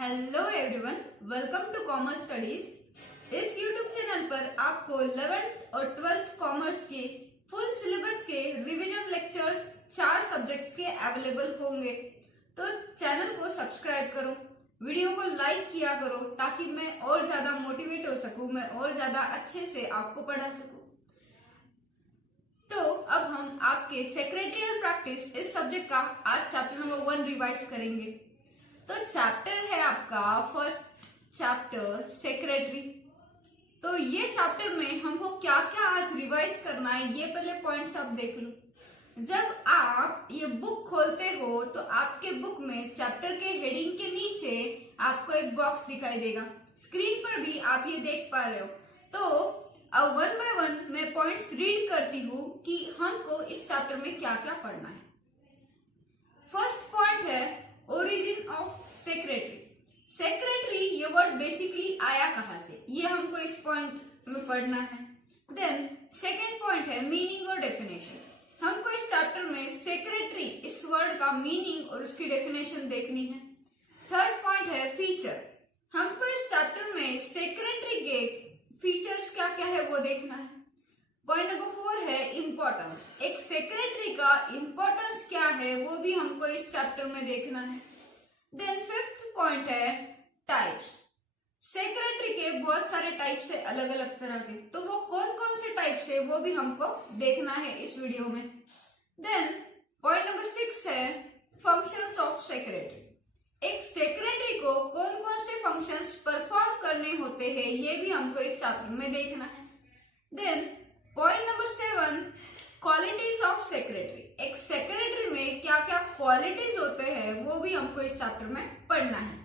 Hello everyone, welcome to commerce studies. इस YouTube channel पर आपको 11th और 12th कॉमर्स के फुल सिलेबस के रिवीजन लेक्चर्स 4 सब्जेक्ट्स के अवेलेबल होंगे। तो चैनल को सब्सक्राइब करो, वीडियो को लाइक किया करो ताकि मैं और ज्यादा मोटिवेट हो सकूं, मैं और ज्यादा अच्छे से आपको पढ़ा सकूं। तो अब हम आपके सेक्रेटरियल प्रैक्टिस इस सब्जेक्ट का आज चैप्टर नंबर 1 रिवाइज करेंगे। तो चैप्टर है आपका फर्स्ट चैप्टर सेक्रेटरी। तो ये चैप्टर में हमको क्या क्या आज रिवाइज करना है ये पहले पॉइंट्स आप देख लो। जब आप ये बुक खोलते हो तो आपके बुक में चैप्टर के हेडिंग के नीचे आपको एक बॉक्स दिखाई देगा, स्क्रीन पर भी आप ये देख पा रहे हो। तो अब 1 बाय 1 मैं पॉइंट्स रीड करती हूँ कि हमको इस चैप्टर में क्या क्या पढ़ना है। फर्स्ट पॉइंट है ओरिजिन ऑफ सेक्रेटरी। सेक्रेटरी ये वर्ड बेसिकली आया कहां से, ये हमको इस पॉइंट में पढ़ना है। देन सेकेंड पॉइंट है मीनिंग और डेफिनेशन। हमको इस चैप्टर में सेक्रेटरी इस वर्ड का मीनिंग और उसकी डेफिनेशन देखनी है। थर्ड पॉइंट है फीचर। हमको इस चैप्टर में सेक्रेटरी के फीचर्स क्या क्या है वो देखना है। पॉइंट नंबर 4 है इम्पोर्टेंस। एक सेक्रेटरी का इम्पोर्टेंस क्या है वो भी हमको इस चैप्टर में देखना है। देन फिफ्थ पॉइंट है टाइप्स। सेक्रेटरी के बहुत सारे टाइप्स है, अलग अलग तरह के, तो वो कौन कौन से टाइप्स है वो भी हमको देखना है इस वीडियो में। देन पॉइंट नंबर 6 है फंक्शंस ऑफ सेक्रेटरी। एक सेक्रेटरी को कौन कौन से फंक्शंस परफॉर्म करने होते हैं ये भी हमको इस चैप्टर में देखना है। Then point number 7 qualities of secretary. एक सेक्रेटरी में क्या क्या क्वालिटीज होते हैं वो भी हमको इस चैप्टर में पढ़ना है।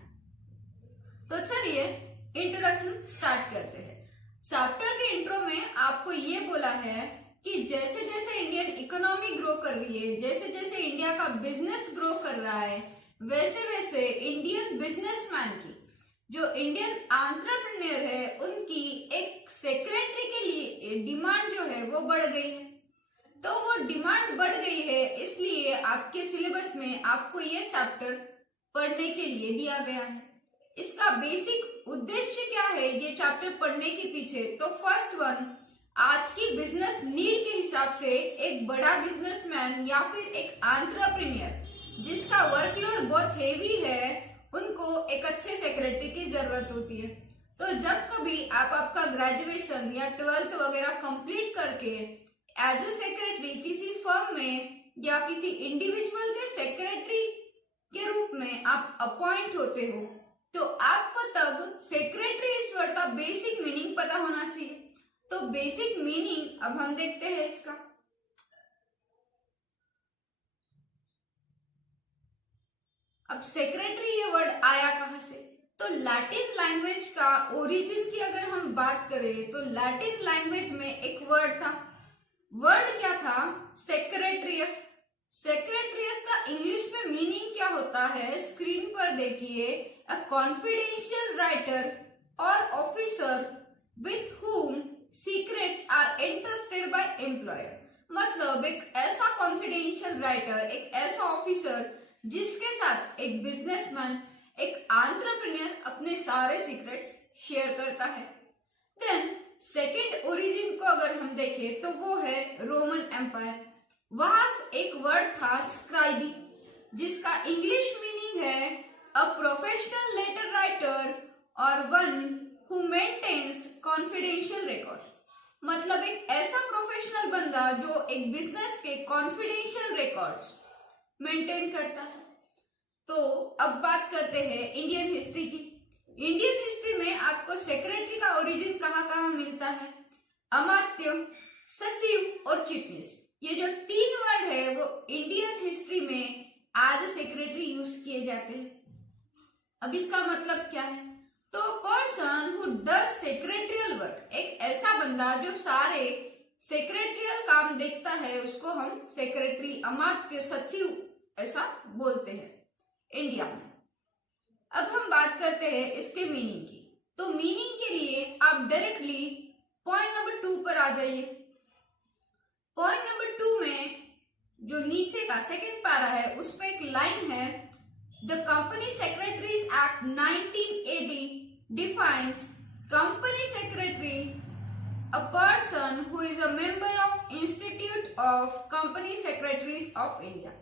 तो चलिए इंट्रोडक्शन स्टार्ट करते हैं। चैप्टर के इंट्रो में आपको ये बोला है कि जैसे जैसे इंडियन इकोनॉमी ग्रो कर रही है, जैसे जैसे इंडिया का बिजनेस ग्रो कर रहा है, वैसे वैसे इंडियन बिजनेसमैन की, जो इंडियन एंटरप्रेन्योर है, उनकी एक सेक्रेटरी के लिए डिमांड जो है वो बढ़ गई है। तो वो डिमांड बढ़ गई है, इसलिए आपके सिलेबस में आपको ये चैप्टर पढ़ने के लिए दिया गया है। इसका बेसिक उद्देश्य क्या है ये चैप्टर पढ़ने के पीछे? तो फर्स्ट वन, आज की बिजनेस नीड के हिसाब से एक बड़ा बिजनेसमैन या फिर एक एंटरप्रेन्योर जिसका वर्कलोड बहुत हेवी है, उनको एक अच्छे सेक्रेटरी की जरूरत होती है। तो जब कभी आप आपका ग्रेजुएशन या 12th वगैरह कंप्लीट करके एज ए सेक्रेटरी किसी फर्म में या किसी इंडिविजुअल के सेक्रेटरी के रूप में आप अपॉइंट होते हो, तो आपको तब सेक्रेटरी इस वर्ड का बेसिक मीनिंग पता होना चाहिए। तो बेसिक मीनिंग अब हम देखते हैं इसका। अब सेक्रेटरी ये वर्ड आया कहां से? तो लैटिन लैंग्वेज का ओरिजिन की अगर हम बात करें तो लैटिन लैंग्वेज में एक वर्ड था। वर्ड क्या था? सेक्रेटरियस। सेक्रेटरियस का इंग्लिश में मीनिंग क्या होता है? स्क्रीन पर देखिए, अ कॉन्फिडेंशियल राइटर और officer with whom secrets are entrusted by employer. मतलब एक ऐसा कॉन्फिडेंशियल राइटर, एक ऐसा ऑफिसर जिसके साथ एक बिजनेसमैन, एक एंटरप्रेन्योर अपने सारे सीक्रेट्स शेयर करता है। देन सेकेंड ओरिजिन को अगर हम देखें तो वो है रोमन एम्पायर। वहां एक वर्ड था स्क्राइबी, जिसका इंग्लिश मीनिंग है अ प्रोफेशनल लेटर राइटर और one who maintains confidential records. मतलब एक ऐसा प्रोफेशनल बंदा जो एक बिजनेस के कॉन्फिडेंशियल रिकॉर्ड्स मेंटेन करता है। तो अब बात करते हैं इंडियन हिस्ट्री की। इंडियन हिस्ट्री में आपको सेक्रेटरी का ओरिजिन कहाँ मिलता है? अमात्य, सचिव और चिटनीस, ये जो 3 वर्ड है वो इंडियन हिस्ट्री में एज सेक्रेटरी यूज किए जाते हैं। अब इसका मतलब क्या है? तो person who does secretarial work, एक ऐसा बंदा जो सारे सेक्रेटरियल काम देखता है, उसको हम सेक्रेटरी, अमात्य, सचिव ऐसा बोलते हैं इंडिया में। अब हम बात करते हैं इसके मीनिंग की। तो मीनिंग के लिए आप डायरेक्टली पॉइंट नंबर 2 पर आ जाइए। पॉइंट नंबर 2 में जो नीचे का सेकंड पैरा है उस पर एक लाइन है, the company secretaries Act 1980 defines company secretary a person who is a member of Institute of Company Secretaries of India.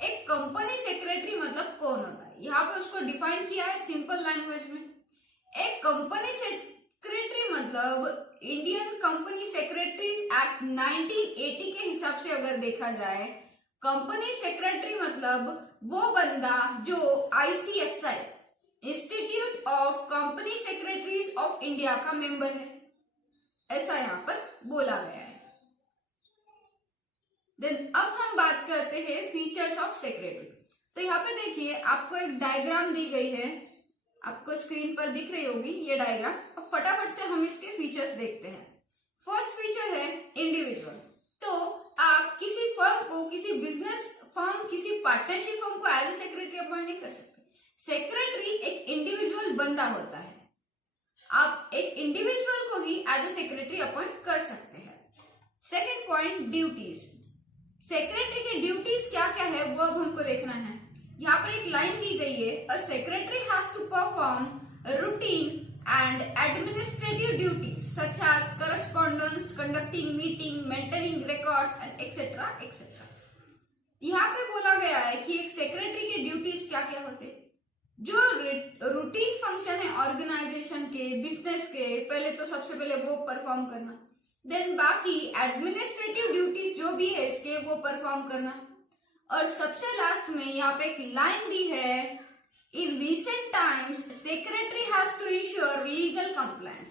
एक कंपनी सेक्रेटरी मतलब कौन होता है, यहाँ पे उसको डिफाइन किया है सिंपल लैंग्वेज में। एक कंपनी सेक्रेटरी मतलब इंडियन कंपनी सेक्रेटरीज एक्ट 1980 के हिसाब से अगर देखा जाए, कंपनी सेक्रेटरी मतलब वो बंदा जो ICSI institute of company secretaries of India का मेंबर है, ऐसा यहाँ पर बोला गया है। देन अब हम बात करते हैं फीचर्स ऑफ सेक्रेटरी। तो यहाँ पे देखिए आपको एक डायग्राम दी गई है, आपको स्क्रीन पर दिख रही होगी ये डायग्राम। अब फटाफट से हम इसके फीचर्स देखते हैं। फर्स्ट फीचर है इंडिविजुअल। तो आप किसी फर्म को, किसी बिजनेस फर्म, किसी पार्टनरशिप फर्म को एज ए सेक्रेटरी अपॉइंट नहीं कर सकते। सेक्रेटरी एक इंडिविजुअल बंदा होता है, आप एक इंडिविजुअल को ही एज ए सेक्रेटरी अपॉइंट कर सकते हैं। Second point, duties. सेक्रेटरी की ड्यूटीज क्या क्या है वो अब हमको देखना है। यहाँ पर एक लाइन दी गई है, a secretary has to perform routine and administrative duties such as correspondence, conducting meeting, maintaining records and etc. etc. यहाँ पे बोला गया है कि एक सेक्रेटरी के ड्यूटीज क्या क्या होते हैं। जो रूटीन फंक्शन है ऑर्गेनाइजेशन के, बिजनेस के, पहले तो सबसे पहले वो परफॉर्म करना। देन बाकी एडमिनिस्ट्रेटिव ड्यूटीज जो भी है इसके वो परफॉर्म करना। और सबसे लास्ट में यहाँ पे एक लाइन दी है, In recent times, secretary has to ensure legal compliance.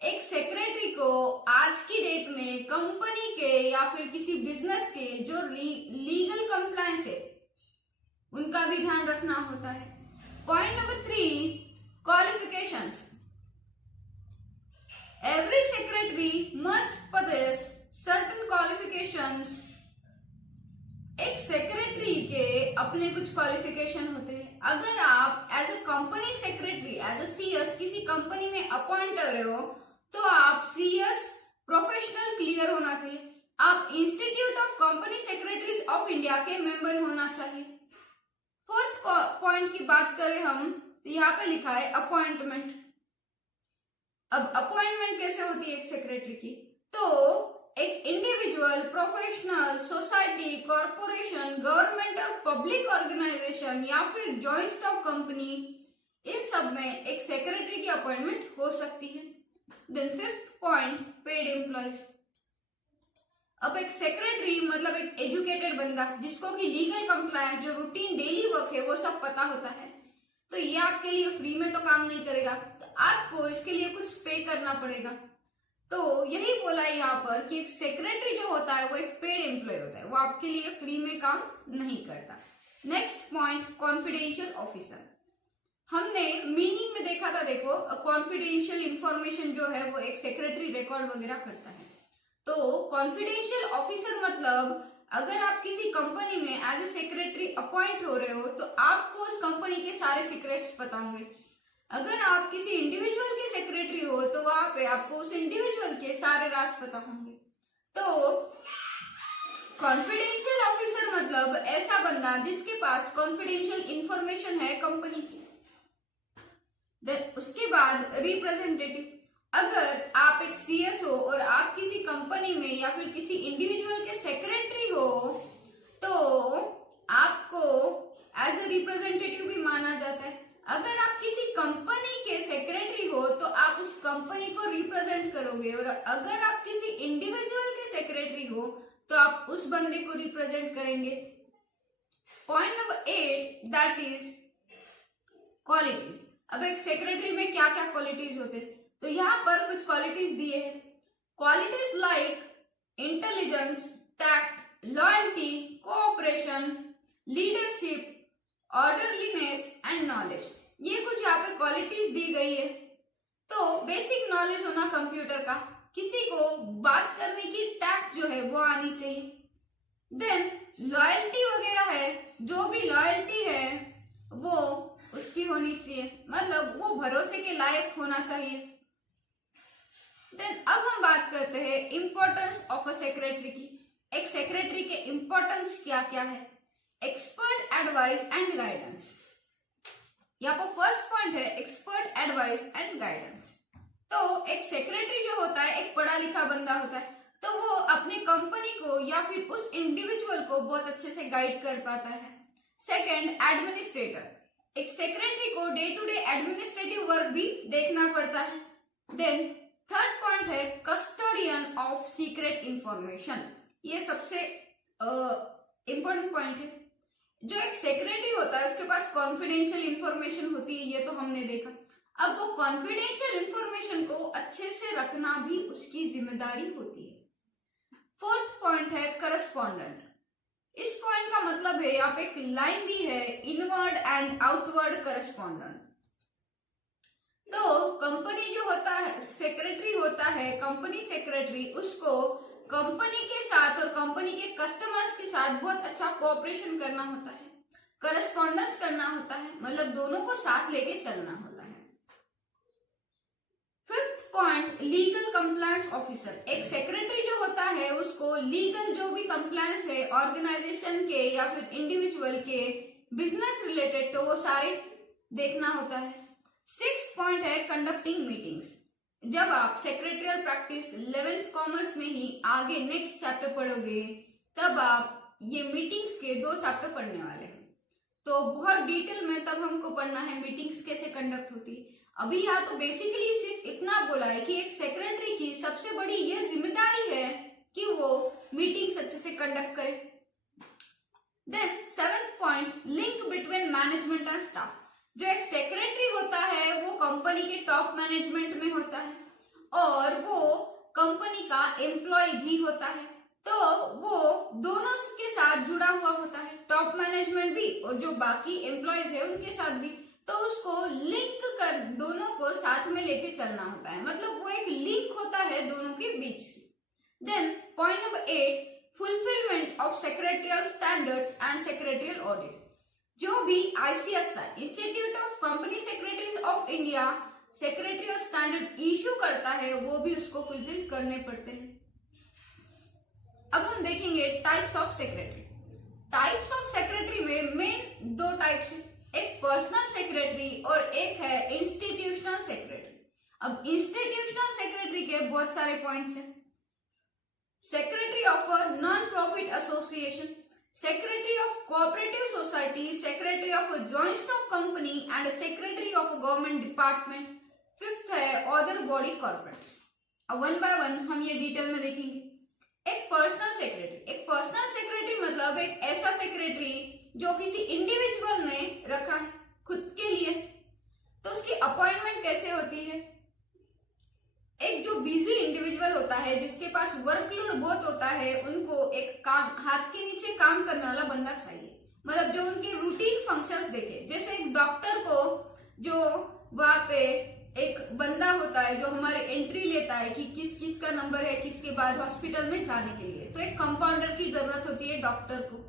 एक सेक्रेटरी को आज की डेट में कंपनी के या फिर किसी बिजनेस के जो लीगल कंप्लायंस है उनका भी ध्यान रखना होता है। Point number 3, qualifications. Every secretary must possess certain qualifications. एक सेक्रेटरी के अपने कुछ क्वालिफिकेशन होते हैं। अगर आप as a company secretary, as a CS किसी कंपनी में अपॉइंट कर रहे हो तो आप CS प्रोफेशनल क्लियर होना चाहिए, आप institute of company secretaries of India के मेंबर होना चाहिए। फोर्थ पॉइंट की बात करें हम तो यहाँ पे लिखा है अपॉइंटमेंट। अब अपॉइंटमेंट कैसे होती है एक सेक्रेटरी की, तो एक individual, professional, society, corporation, government और पब्लिक ऑर्गेनाइजेशन या फिर जॉइंट स्टॉक कंपनी, इन सब में एक सेक्रेटरी की अपॉइंटमेंट हो सकती है। Then fifth point, paid employees. अब एक सेक्रेटरी मतलब एक एजुकेटेड बंदा जिसको कि लीगल कंप्लायंस, जो रूटीन डेली वर्क है वो सब पता होता है, तो ये आपके लिए फ्री में तो काम नहीं करेगा, तो आपको इसके लिए कुछ पे करना पड़ेगा। तो यही बोला है यहाँ पर कि एक सेक्रेटरी जो होता है वो एक पेड एम्प्लॉय होता है, वो आपके लिए फ्री में काम नहीं करता। Next point, confidential officer. हमने मीनिंग में देखा था, देखो कॉन्फिडेंशियल इंफॉर्मेशन जो है वो एक सेक्रेटरी रिकॉर्ड वगैरह करता है। तो कॉन्फिडेंशियल ऑफिसर मतलब अगर आप किसी कंपनी में एज ए सेक्रेटरी अपॉइंट हो रहे हो तो आपको उस कंपनी के सारे सीक्रेट्स पता होंगे। अगर आप किसी इंडिविजुअल के सेक्रेटरी हो तो वहां पे आपको उस इंडिविजुअल के सारे राज पता होंगे। तो कॉन्फिडेंशियल ऑफिसर मतलब ऐसा बंदा जिसके पास कॉन्फिडेंशियल इंफॉर्मेशन है कंपनी की। देन उसके बाद रिप्रेजेंटेटिव। अगर आप एक CS हो और आप किसी कंपनी में या फिर किसी इंडिविजुअल के सेक्रेटरी हो तो आपको एज ए रिप्रेजेंटेटिव भी माना जाता है। अगर आप किसी कंपनी के सेक्रेटरी हो तो आप उस कंपनी को रिप्रेजेंट करोगे, और अगर आप किसी इंडिविजुअल के सेक्रेटरी हो तो आप उस बंदे को रिप्रेजेंट करेंगे। Point number 8, that is qualities. अब एक सेक्रेटरी में क्या क्या क्वालिटीज होते हैं, तो यहाँ पर कुछ क्वालिटीज दिए हैं। Qualities like intelligence, tact, loyalty, cooperation, leadership, orderliness and knowledge, ये कुछ यहाँ पे क्वालिटीज दी गई है। तो बेसिक नॉलेज होना कंप्यूटर का, किसी को बात करने की टैक्ट जो है वो आनी चाहिए। देन लॉयल्टी वगैरह है, जो भी लॉयल्टी है वो उसकी होनी चाहिए, मतलब वो भरोसे के लायक होना चाहिए। देन अब हम बात करते हैं इंपॉर्टेंस ऑफ अ सेक्रेटरी की। एक सेक्रेटरी के इंपॉर्टेंस क्या क्या है। Expert advice and guidance. यहाँ पर फर्स्ट पॉइंट है एक्सपर्ट एडवाइस एंड गाइडेंस। तो एक सेक्रेटरी जो होता है एक पढ़ा लिखा बंदा होता है, तो वो अपने कंपनी को या फिर उस इंडिविजुअल को बहुत अच्छे से गाइड कर पाता है। सेकंड, एडमिनिस्ट्रेटर, एक सेक्रेटरी को day to day administrative work भी देखना पड़ता है। देन थर्ड पॉइंट है कस्टोडियन ऑफ सीक्रेट इंफॉर्मेशन। ये सबसे इंपॉर्टेंट पॉइंट है। जो एक सेक्रेटरी होता है उसके पास कॉन्फिडेंशियल इंफॉर्मेशन होती है, ये तो हमने देखा। अब वो कॉन्फिडेंशियल इंफॉर्मेशन को अच्छे से रखना भी उसकी जिम्मेदारी होती है। फोर्थ पॉइंट है करस्पॉन्डेंट। इस पॉइंट का मतलब है, यहाँ पे एक लाइन दी है, इनवर्ड एंड आउटवर्ड करस्पॉन्डेंट। तो कंपनी जो होता है, सेक्रेटरी होता है, कंपनी सेक्रेटरी, उसको कंपनी के साथ और कंपनी के कस्टमर्स के साथ बहुत अच्छा कोऑपरेशन करना होता है, करस्पॉन्डेंस करना होता है, मतलब दोनों को साथ लेके चलना होता है। Fifth point, legal compliance officer. एक सेक्रेटरी जो होता है उसको लीगल जो भी कंप्लायंस है ऑर्गेनाइजेशन के या फिर इंडिविजुअल के बिजनेस रिलेटेड, तो वो सारे देखना होता है। सिक्स्थ पॉइंट है कंडक्टिंग मीटिंग्स। जब आप सेक्रेटरियल प्रैक्टिस 11th कॉमर्स में ही आगे नेक्स्ट चैप्टर पढ़ोगे, तब आप ये मीटिंग्स के 2 चैप्टर पढ़ने वाले हैं। तो बहुत डिटेल में तब हमको पढ़ना है मीटिंग्स कैसे कंडक्ट होती है। अभी यहाँ तो बेसिकली सिर्फ इतना बोला है कि एक सेक्रेटरी की सबसे बड़ी ये जिम्मेदारी है कि वो मीटिंग्स अच्छे से कंडक्ट करे। Then 7th point, link between management and staff. जो एक सेक्रेटरी होता है वो कंपनी के टॉप मैनेजमेंट में होता है और वो कंपनी का एम्प्लॉय भी होता है, तो वो दोनों के साथ जुड़ा हुआ होता है, टॉप मैनेजमेंट भी और जो बाकी एम्प्लॉयज है उनके साथ भी। तो उसको लिंक कर दोनों को साथ में लेके चलना होता है, मतलब वो एक लिंक होता है दोनों के बीच। Then point number 8, fulfilment of secretarial standards and secretarial audit. जो भी ICSI institute of company secretaries of India secretarial standard issue करता है, वो भी उसको फुलफिल करने पड़ते हैं। अब हम देखेंगे types of secretary. Types of secretary में मेन 2 टाइप्स है, एक पर्सनल सेक्रेटरी और एक है इंस्टीट्यूशनल सेक्रेटरी। अब इंस्टीट्यूशनल सेक्रेटरी के बहुत सारे पॉइंट्स हैं। Secretary of a non profit association, secretary of cooperative society, secretary of a joint stock company and secretary of a government department. Fifth है अदर बॉडी कॉर्पोरेट्स। अब 1 bye 1 हम ये detail में देखेंगे। एक पर्सनल सेक्रेटरी, एक personal secretary मतलब एक ऐसा सेक्रेटरी जो किसी इंडिविजुअल ने रखा है खुद के लिए। तो उसकी अपॉइंटमेंट कैसे होती है? एक जो बिजी इंडिविजुअल होता है, जिसके पास वर्कलोड बहुत होता है, उनको एक काम, हाथ के नीचे काम करने वाला बंदा चाहिए, मतलब जो उनके रूटीन फंक्शंस देखे। जैसे एक डॉक्टर को जो वहां पे एक बंदा होता है जो हमारी एंट्री लेता है कि किस किस का नंबर है किसके बाद हॉस्पिटल में जाने के लिए, तो एक कंपाउंडर की जरूरत होती है डॉक्टर को।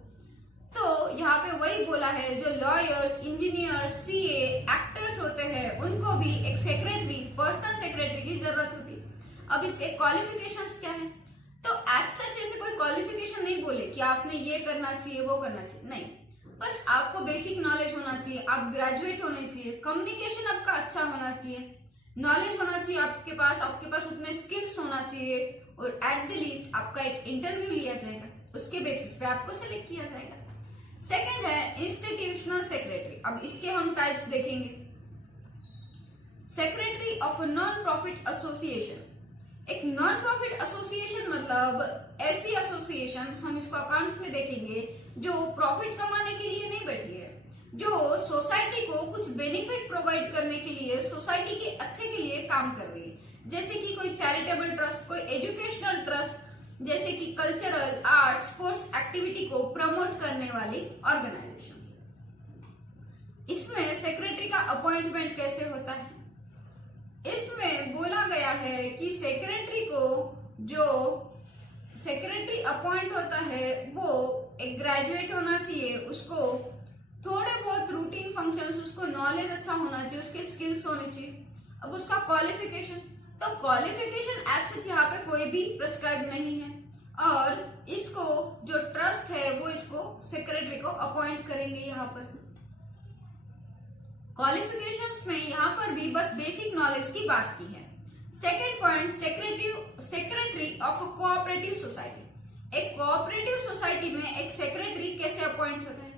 तो यहाँ पे वही बोला है, जो लॉयर्स, इंजीनियर्स, CA, एक्टर्स होते हैं, उनको भी एक सेक्रेटरी, पर्सनल सेक्रेटरी की जरूरत होती है। अब इसके क्वालिफिकेशंस क्या है? तो एज सच ऐसे कोई क्वालिफिकेशन नहीं बोले कि आपने ये करना चाहिए वो करना चाहिए, नहीं, बस आपको बेसिक नॉलेज होना चाहिए, आप ग्रेजुएट होने चाहिए, कम्युनिकेशन आपका अच्छा होना चाहिए, नॉलेज होना चाहिए आपके पास उतने स्किल्स होना चाहिए, और एट द लीस्ट आपका एक इंटरव्यू लिया जाएगा, उसके बेसिस पे आपको सिलेक्ट किया जाएगा। सेकेंड है इंस्टीट्यूशनल सेक्रेटरी। अब इसके हम टाइप्स देखेंगे। Secretary of a non profit association. एक नॉन प्रॉफिट एसोसिएशन मतलब ऐसी एसोसिएशन, हम इसको अकाउंट्स में देखेंगे, जो प्रॉफिट कमाने के लिए नहीं बैठी है, जो सोसाइटी को कुछ बेनिफिट प्रोवाइड करने के लिए, सोसाइटी के अच्छे के लिए काम कर रही है। जैसे कि कोई चैरिटेबल ट्रस्ट, कोई एजुकेशनल ट्रस्ट, जैसे कि कल्चरल, आर्ट, स्पोर्ट्स एक्टिविटी को प्रमोट करने वाली ऑर्गेनाइजेशंस। इसमें सेक्रेटरी का अपॉइंटमेंट कैसे होता है? इसमें बोला गया है कि सेक्रेटरी को, जो सेक्रेटरी अपॉइंट होता है वो एक ग्रेजुएट होना चाहिए, उसको थोड़े बहुत रूटीन फंक्शंस, उसको नॉलेज अच्छा होना चाहिए, उसके स्किल्स होने चाहिए। अब उसका क्वालिफिकेशन, तो क्वालिफिकेशन एज सच यहाँ पे कोई भी प्रिस्क्राइब नहीं है, और इसको जो ट्रस्ट है वो इसको सेक्रेटरी को अपॉइंट करेंगे यहाँ पर। क्वालिफिकेशंस में यहाँ पर भी बस बेसिक नॉलेज की बात की है। Second point, secretary of a cooperative society. एक कोऑपरेटिव सोसाइटी में एक सेक्रेटरी कैसे अपॉइंट होता है?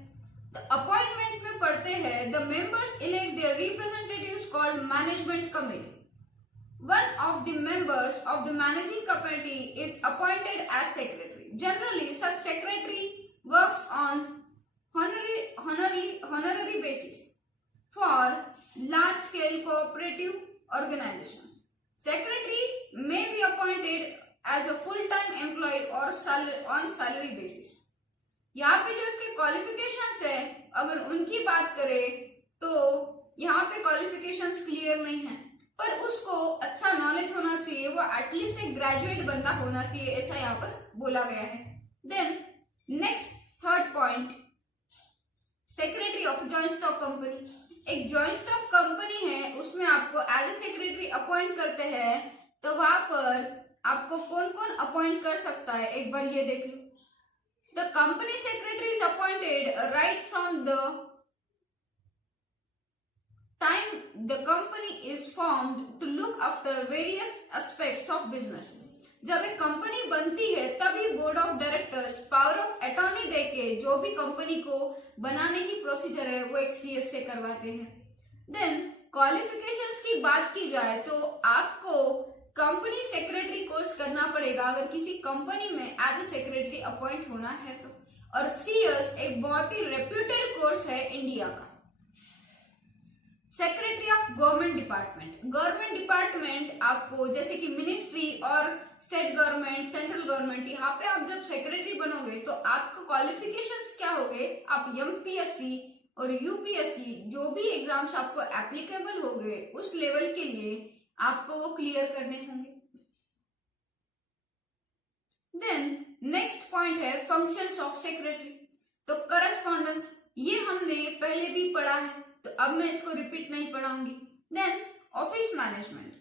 तो अपॉइंटमेंट में पढ़ते हैं, the members elect their representatives called management committee. One of the members of the managing committee is appointed as secretary. Generally, such secretary works on honorary basis for large-scale cooperative organizations. Secretary may be appointed as a full-time employee or on salary basis. यहाँ पे जो इसके qualifications है, अगर उनकी बात करें तो यहाँ पे क्वालिफिकेशंस क्लियर नहीं है, पर उसको अच्छा नॉलेज होना चाहिए, वो एटलीस्ट एक ग्रेजुएट बंदा होना चाहिए, ऐसा यहाँ पर बोला गया है। Then next third point, secretary of joint stock company. एक जॉइंट स्टॉक कंपनी है, उसमें आपको एज ए सेक्रेटरी अपॉइंट करते हैं, तो वहां पर आपको कौन कौन अपॉइंट कर सकता है एक बार ये देख लो। The company secretary is appointed right from the time the company is formed to look after various aspects of business. जब एक कंपनी बनती है तभी board of directors power of attorney देके जो भी कंपनी को बनाने की प्रोसीजर है वो एक सीएस से करवाते हैं। देन क्वालिफिकेशंस की बात की जाए तो आपको कंपनी सेक्रेटरी कोर्स करना पड़ेगा अगर किसी कंपनी में एज ए सेक्रेटरी अपॉइंट होना है तो, और सीएस एक बहुत ही रेप्यूटेड कोर्स है इंडिया का। Secretary of government department. Government department आपको जैसे कि मिनिस्ट्री और स्टेट गवर्नमेंट, सेंट्रल गवर्नमेंट, यहाँ पे आप जब सेक्रेटरी बनोगे तो आपका क्वालिफिकेशंस क्या होंगे? आप एमपीएससी और यूपीएससी जो भी एग्जाम्स आपको एप्लीकेबल होंगे उस लेवल के लिए आपको वो क्लियर करने होंगे। देन नेक्स्ट पॉइंट है फंक्शंस ऑफ सेक्रेटरी। तो करस्पॉन्डेंस, ये हमने पहले भी पढ़ा है तो अब मैं इसको रिपीट नहीं पढ़ाऊंगी। Then office management,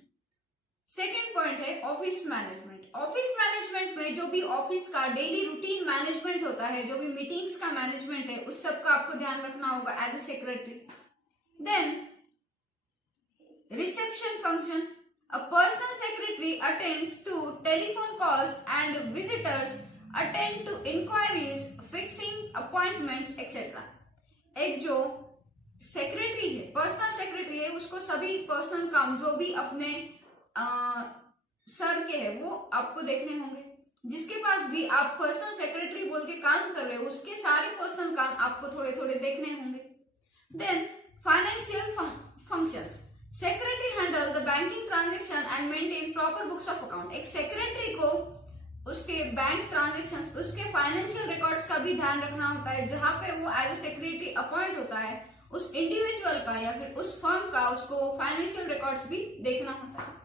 second point है ऑफिस मैनेजमेंट। ऑफिस मैनेजमेंट में जो भी ऑफिस का डेली रूटीन मैनेजमेंट होता है, जो भी मीटिंग्स का मैनेजमेंट है, उस सब का आपको ध्यान रखना होगा as a secretary. Then reception function, a personal secretary attends to telephone calls and visitors, attend to inquiries, fixing appointments etcetera. एक जो सेक्रेटरी है, पर्सनल सेक्रेटरी है, उसको सभी पर्सनल काम जो भी अपने सर के है वो आपको देखने होंगे। जिसके पास भी आप पर्सनल सेक्रेटरी बोल के काम कर रहे हो उसके सारे पर्सनल काम आपको थोड़े थोड़े देखने होंगे। Then financial functions, secretary handle the banking transaction and maintain proper books of account. एक सेक्रेटरी को उसके बैंक ट्रांजेक्शन, उसके फाइनेंशियल रिकॉर्ड्स का भी ध्यान रखना होता है। जहां पे वो एज ए सेक्रेटरी अपॉइंट होता है उस इंडिविजुअल का या फिर उस फर्म का उसको फाइनेंशियल रिकॉर्ड्स भी देखना होता है।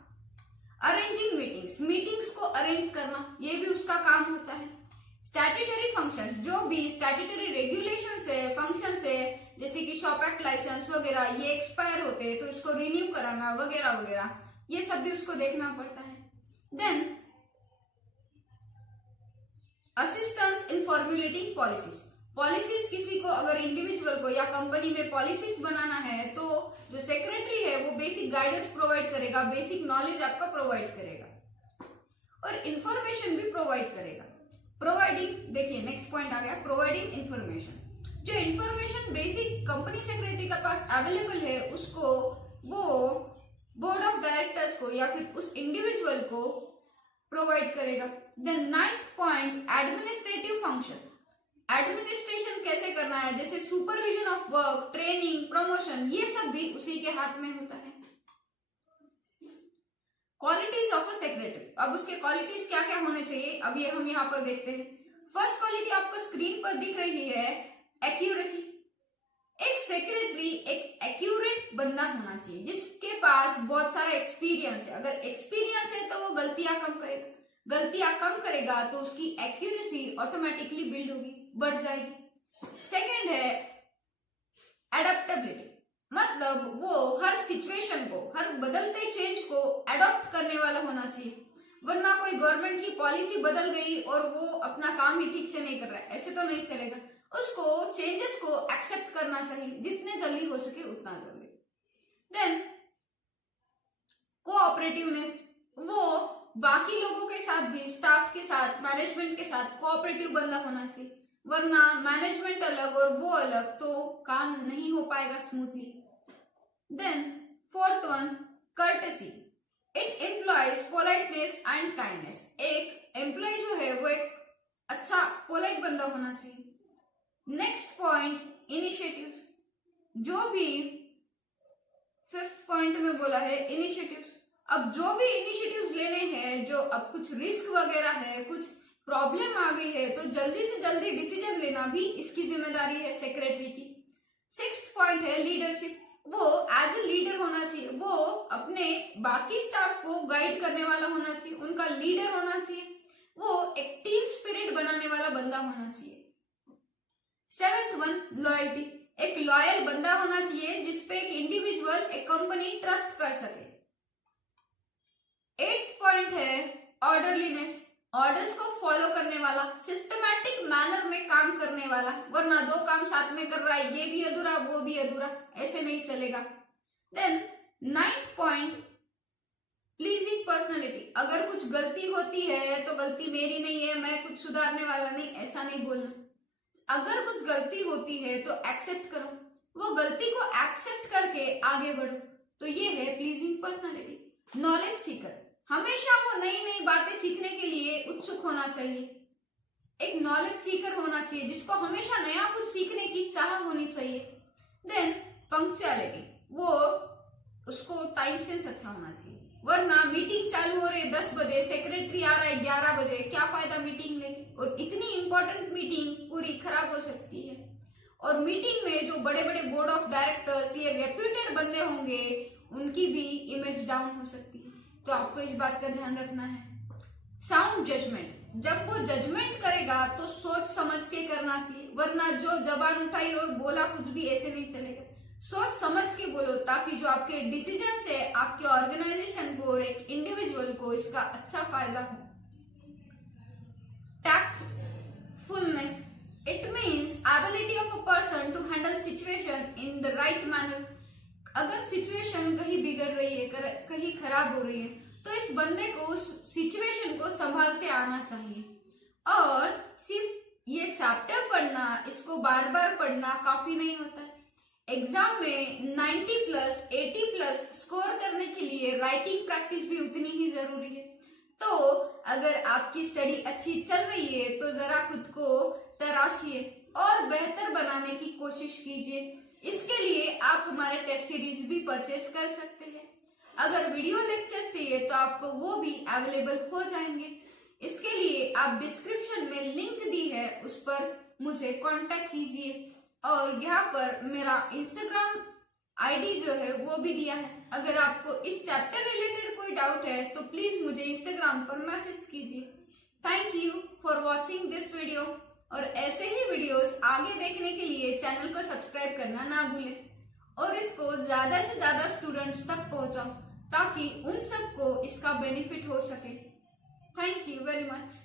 अरेंजिंग मीटिंग्स, मीटिंग्स को अरेंज करना ये भी उसका काम होता है। स्टैट्यूटरी फंक्शंस, जो भी स्टैट्यूटरी रेगुलेशंस है, फंक्शंस है, जैसे कि शॉप एक्ट लाइसेंस वगैरह, ये एक्सपायर होते हैं तो इसको रिन्यू कराना वगैरह वगैरह, ये सब भी उसको देखना पड़ता है। Then assistance in formulating policies, policies किसी को अगर इंडिविजुअल को या कंपनी में पॉलिसीज बनाना है तो जो सेक्रेटरी है वो बेसिक गाइडेंस प्रोवाइड करेगा, बेसिक नॉलेज आपका प्रोवाइड करेगा और इंफॉर्मेशन भी प्रोवाइड करेगा। प्रोवाइडिंग, देखिए नेक्स्ट पॉइंट आ गया प्रोवाइडिंग इंफॉर्मेशन। जो इंफॉर्मेशन बेसिक कंपनी सेक्रेटरी के पास अवेलेबल है उसको वो बोर्ड ऑफ डायरेक्टर्स को या फिर उस इंडिविजुअल को प्रोवाइड करेगा। Then ninth point administrative function, administration कैसे करना है, जैसे supervision of work, training, promotion, ये सब भी उसी के हाथ में होता है। क्वालिटीज ऑफ अ सेक्रेटरी, अब उसके क्वालिटीज क्या क्या होने चाहिए अब ये हम यहाँ पर देखते हैं। फर्स्ट क्वालिटी आपको स्क्रीन पर दिख रही है, एक्यूरेसी। एक सेक्रेटरी एक एक्यूरेट बंदा होना चाहिए जिसके पास बहुत सारा एक्सपीरियंस है। अगर एक्सपीरियंस है तो वो गलतियां कम करेगा, गलतियां कम करेगा तो उसकी एक्यूरेसी ऑटोमेटिकली बिल्ड होगी, बढ़ जाएगी। सेकंड है एडेप्टेबिलिटी, मतलब वो हर सिचुएशन को, हर बदलते चेंज को एडॉप्ट करने वाला होना चाहिए। वरना कोई गवर्नमेंट की पॉलिसी बदल गई और वो अपना काम ही ठीक से नहीं कर रहा है, ऐसे तो नहीं चलेगा। उसको चेंजेस को एक्सेप्ट करना चाहिए, जितने जल्दी हो सके उतना जल्दी। कोऑपरेटिवनेस, वो बाकी लोगों के साथ भी, स्टाफ के साथ, मैनेजमेंट के साथ कोऑपरेटिव बंदा होना चाहिए, वरना मैनेजमेंट अलग और वो अलग तो काम नहीं हो पाएगा smoothly. Then fourth one, courtesy, it employees politeness and kindness. एक एम्प्लॉय जो है वो एक अच्छा पोलाइट बंदा होना चाहिए। नेक्स्ट पॉइंट, इनिशिएटिव्स, जो भी फिफ्थ पॉइंट में बोला है इनिशिएटिव्स। अब जो भी इनिशिएटिव्स लेने हैं, जो अब कुछ रिस्क वगैरह है, कुछ प्रॉब्लम आ गई है, तो जल्दी से जल्दी डिसीजन लेना भी इसकी जिम्मेदारी है सेक्रेटरी की। सिक्स्थ पॉइंट है लीडरशिप, वो एज ए लीडर होना चाहिए, वो अपने बाकी स्टाफ को गाइड करने वाला होना चाहिए, उनका लीडर होना चाहिए, वो एक टीम स्पिरिट बनाने वाला बंदा होना चाहिए। सेवेंथ वन, लॉयल्टी, एक लॉयल बंदा होना चाहिए जिसपे एक इंडिविजुअल, एक कंपनी ट्रस्ट कर सके। एट्थ पॉइंट है ऑर्डरलीनेस, ऑर्डर्स को फॉलो करने वाला, सिस्टमैटिक मैनर में काम करने वाला, वरना दो काम साथ में कर रहा है, ये भी अधूरा वो भी अधूरा, ऐसे नहीं चलेगा। Then ninth point, pleasing personality, अगर कुछ गलती होती है तो गलती मेरी नहीं है, मैं कुछ सुधारने वाला नहीं, ऐसा नहीं बोलना। अगर कुछ गलती होती है तो एक्सेप्ट करो, वो गलती को एक्सेप्ट करके आगे बढ़ो, तो ये है प्लीजिंग पर्सनालिटी। नॉलेज सीकर, हमेशा वो नई नई बातें सीखने के लिए उत्सुक होना चाहिए, एक नॉलेज सीकर होना चाहिए जिसको हमेशा नया कुछ सीखने की चाह होनी चाहिए। देन पंक्चुअलिटी, वो उसको टाइम सेंस अच्छा होना चाहिए, वरना मीटिंग चालू हो रही है 10 बजे, सेक्रेटरी आ रहा है 11 बजे, क्या फायदा मीटिंग लेके, और इतनी इंपॉर्टेंट मीटिंग पूरी खराब हो सकती है। और मीटिंग में जो बड़े बड़े बोर्ड ऑफ डायरेक्टर्स, ये रेप्यूटेड बंदे होंगे, उनकी भी इमेज डाउन हो सकती है, तो आपको इस बात का ध्यान रखना है। साउंड जजमेंट, जब वो जजमेंट करेगा तो सोच समझ के करना चाहिए, वरना जो जबान उठाई और बोला कुछ भी, ऐसे नहीं चलेगा। सोच समझ के बोलो, ताकि जो आपके डिसीजन से आपके ऑर्गेनाइजेशन को और एक इंडिविजुअल को इसका अच्छा फायदा हो। Tactfulness, it means ability of a person to handle situation in the right manner. अगर सिचुएशन कहीं बिगड़ रही है, कहीं खराब हो रही है, तो इस बंदे को उस सिचुएशन को संभालते आना चाहिए। और सिर्फ ये चैप्टर पढ़ना, इसको बार बार पढ़ना काफी नहीं होता है। एग्जाम में 90+, 80+ स्कोर करने के लिए राइटिंग प्रैक्टिस भी उतनी ही जरूरी है। तो अगर आपकी स्टडी अच्छी चल रही है तो जरा खुद को तराशिए और बेहतर बनाने की कोशिश कीजिए। इसके लिए आप हमारे टेस्ट सीरीज भी परचेस कर सकते हैं। अगर वीडियो लेक्चर चाहिए तो आपको वो भी अवेलेबल हो जाएंगे। इसके लिए आप डिस्क्रिप्शन में लिंक दी है, उस पर मुझे कांटेक्ट कीजिए, और यहाँ पर मेरा इंस्टाग्राम आईडी जो है वो भी दिया है। अगर आपको इस चैप्टर रिलेटेड कोई डाउट है तो प्लीज मुझे इंस्टाग्राम पर मैसेज कीजिए। Thank you for watching this video, और ऐसे ही वीडियोस आगे देखने के लिए चैनल को सब्सक्राइब करना ना भूलें, और इसको ज्यादा से ज्यादा स्टूडेंट्स तक पहुंचाओ ताकि उन सबको इसका बेनिफिट हो सके। Thank you very much.